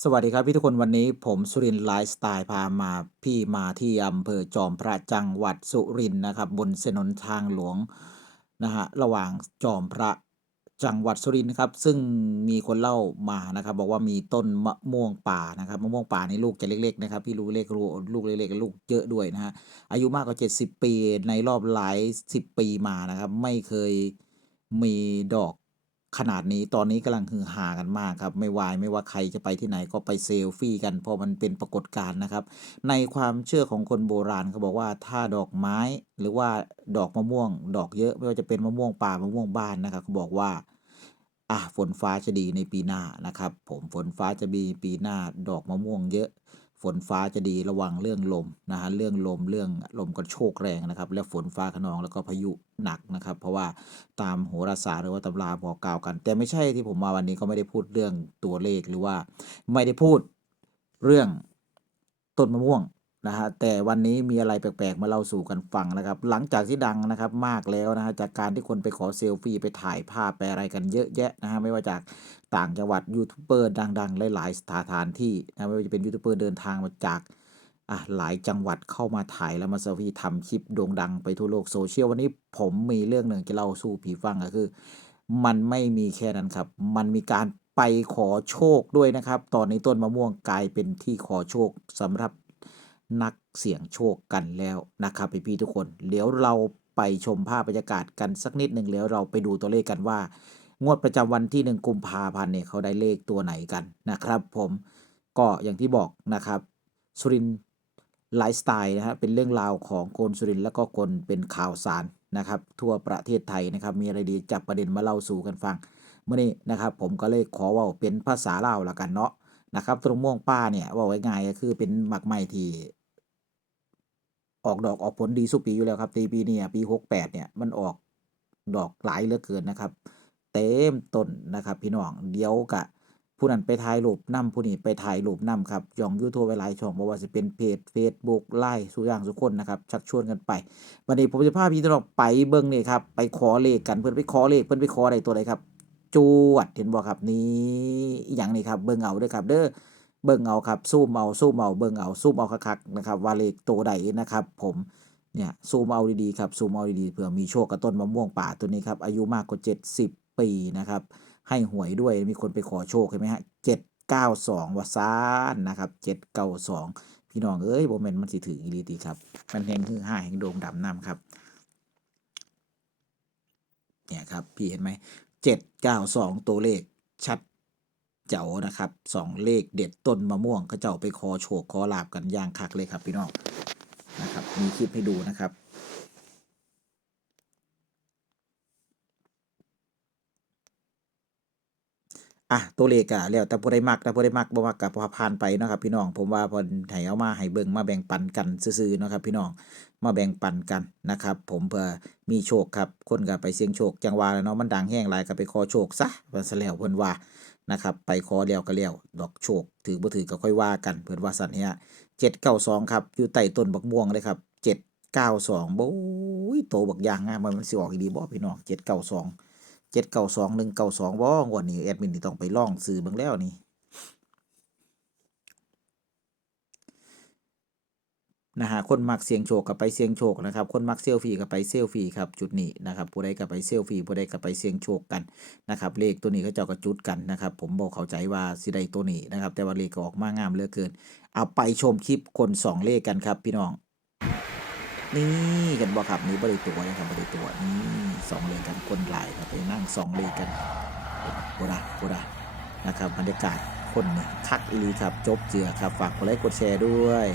สวัสดีครับพี่ทุกคนวันนี้ผมสุรินไลฟ์สไตล์พามาพี่มาที่อำเภอจอมพระจังหวัดสุรินนะครับ บนถนนทางหลวงนะฮะระหว่างจอมพระจังหวัดสุรินนะครับ ซึ่งมีคนเล่ามานะครับ บอกว่ามีต้นมะม่วงป่านะครับมะม่วงป่าในลูกจะเล็กๆนะครับ พี่รู้เลขรู้ลูกเล็กๆลูกเยอะด้วยนะฮะอายุมากกว่า 70 ปีในรอบหลาย 10 ปีมานะครับ ไม่เคยมีดอก ขนาดนี้ตอนนี้กำลังฮือฮากันมากครับ ไม่วายไม่ว่าใครจะไปที่ไหนก็ไปเซลฟี่กันเพราะมันเป็นปรากฏการณ์นะครับ ในความเชื่อของคนโบราณเขาบอกว่าถ้าดอกไม้หรือว่าดอกมะม่วง ดอกเยอะไม่ว่าจะเป็นมะม่วงป่ามะม่วงบ้านนะครับเขาบอกว่าอะฝนฟ้าจะดีในปีหน้านะครับ ผมฝนฟ้าจะดีปีหน้าดอกมะม่วงเยอะ ฝนฟ้าจะดีระวังเรื่องลมนะฮะเรื่องลมเรื่องลมกระโชกแรงนะครับ และฝนฟ้าขนองแล้วก็พายุหนักนะครับ เพราะว่าตามโหราศาสตร์หรือว่าตำราบอกกล่าวกัน แต่ไม่ใช่ที่ผมมาวันนี้ก็ไม่ได้พูดเรื่องตัวเลขหรือว่า ไม่ได้พูดเรื่องต้นมะม่วง นะฮะแต่วันนี้มีอะไรแปลกๆมาเล่าสู่กันฟังนะครับ หลังจากที่ดังนะครับมากแล้วนะฮะจากการที่คนไปขอเซลฟี่ไปถ่ายภาพไปอะไรกันเยอะแยะนะฮะไม่ว่าจากต่างจังหวัดยูทูบเบอร์ดังๆ หลายๆสถานที่นะไม่ว่าจะเป็นยูทูบเบอร์เดินทางมาจากอะหลายจังหวัดเข้ามาถ่ายแล้วมาเซลฟี่ทำคลิปโด่งดังไปทั่วโลกโซเชียลวันนี้ผมมีเรื่องหนึ่งจะเล่าสู่ผีฟังก็คือ มันไม่มีแค่นั้นครับ มันมีการไปขอโชคด้วยนะครับ ตอนนี้ต้นมะม่วงกลายเป็นที่ขอโชคสำหรับ นักเสี่ยงโชคกันแล้วนะครับพี่ๆทุกคน เดี๋ยวเราไปชมภาพบรรยากาศกันสักนิดหนึ่งแล้วเราไปดูตัวเลขกันว่า งวดประจำวันที่หนึ่งกุมภาพันธ์เนี่ยเขาได้เลขตัวไหนกันนะครับ ผมก็อย่างที่บอกนะครับ สุรินไลฟ์สไตล์นะฮะเป็นเรื่องราวของคนสุรินแล้วก็คนเป็นข่าวสารนะครับ ทั่วประเทศไทยนะครับมีอะไรดีจับประเด็นมาเล่าสู่กันฟังเมื่อนี้นะครับผมก็เลยขอว่าเป็นภาษาเล่าละกันเนาะนะครับต้นมะม่วงป้าเนี่ยว่าไว้ง่ายก็คือเป็นหมักไม้ที่ ออกดอกออกผลดีสุปีอยู่แล้วครับตีปีนี้ปีหกแปดเนี่ยมันออกดอกหลายเหลือเกินนะครับ เต็มต้นนะครับ พี่น้องเดี๋ยวกะผู้นั้นไปถ่ายรูปนำผู้นี้ไปถ่ายรูปนำครับย่องยูทูบไปหลายช่องบ่ว่าจะเป็นเพจ Facebook ไลน์สุย่างสุคนนะครับ ชักชวนกันไป วันนี้ผมจะพาพี่น้องไปเบิ่งนี่ครับไปขอเลขกันเพิ่อนไปขอเลขเพิ่อนไปขออะได้ตัวใดครับจวดเห็นบ่ครับนี่อย่างนี้ครับเบิ่งเอาเด้อครับ เด้อ เบิ่งเอาครับซูมเอาซูมเอาเบิ่งเอาซูมเอาคักๆนะครับว่าเลขตัวใดนะครับ ผมเนี่ยซูมเอาดีๆครับซูมเอาดีๆเผื่อมีโชคกับต้นมะม่วงป่าตัวนี้ครับอายุมากกว่า 70 ปีนะครับให้หวยด้วยมีคนไปขอโชคเห็นไหมฮะเจ็ดเก้าสองวาซานนะครับเจ็ดเก้าสองพี่น้องเอ้ยโบเมนมันสิถืออีลีติครับ มันแหงคือห้าแหงโด่งดำน้ำครับเนี่ยครับพี่เห็นไหมเจ็ดเก้าสองตัวเลขชัด เจ้านะครับสองเลขเด็ดต้นมะม่วงเขาเจ้าไปคอโชคอลาบกันอย่างคักเลยครับพี่น้องนะครับมีคลิปให้ดูนะครับ อะตัวเลขอะแล้วแต่ผู้ใดมักแต่ผู้ใดมักบ่มักก็พอผ่านไปเนาะครับพี่น้อง ผมว่าพิ่นให้เอามาให้เบิ่งมาแบ่งปันกันซื่อๆเนาะครับพี่น้องมาแบ่งปันกันนะครับ ผมเพื่อมีโชคครับคนก็ไปเสี่ยงโชคจังว่าแล้วเนาะมันดังแห้งหลายก็ไปขอโชคซะว่าซะแล้วเพิ่นว่านะครับไปขอแล้วก็แล้วดอกโชค ถือบ่ถือก็ค่อยว่ากันเพิ่นว่าซั่นเนี่ย792ครับอยู่ใต้ต้นบักม่วงเลยครับ792โอ้ยโตบักอย่างงามมันสิออกอีหลีบ่พี่น้อง792 เจ็ดเก้าสองหนึ่งเก้าสองบ่งวดนี้แอดมินนี่ต้องไปล่องซื้อเบิ่งแล้วนี่นะฮะคนมักเสียงโชคกับไปเสียงโชคนะครับ คนมักเซลฟี่กับไปเซลฟี่ครับจุดนี้นะครับผู้ใดก็ไปเซลฟี่ผู้ใดก็ไปเสียงโชคกันนะครับเลขตัวนี้เขาเจ้าก็จุดกันนะครับผมบอกเข้าใจว่าสิได้ตัวนี้นะครับแต่ว่าเลขก็ออกมางามเหลือเกิน เอาไปชมคลิปคนสองเลขกันครับพี่น้อง นี่กันบ่ครับนี่บริตัวนะครับบริตัวนี่ สองเลนกันคนหลายครับไปนั่งสองเลนกันโบราโบรานะครับบรรยากาศคนเนี่ยคักอีหลีครับจบเจือครับฝากกดไลค์กดแชร์ด้วย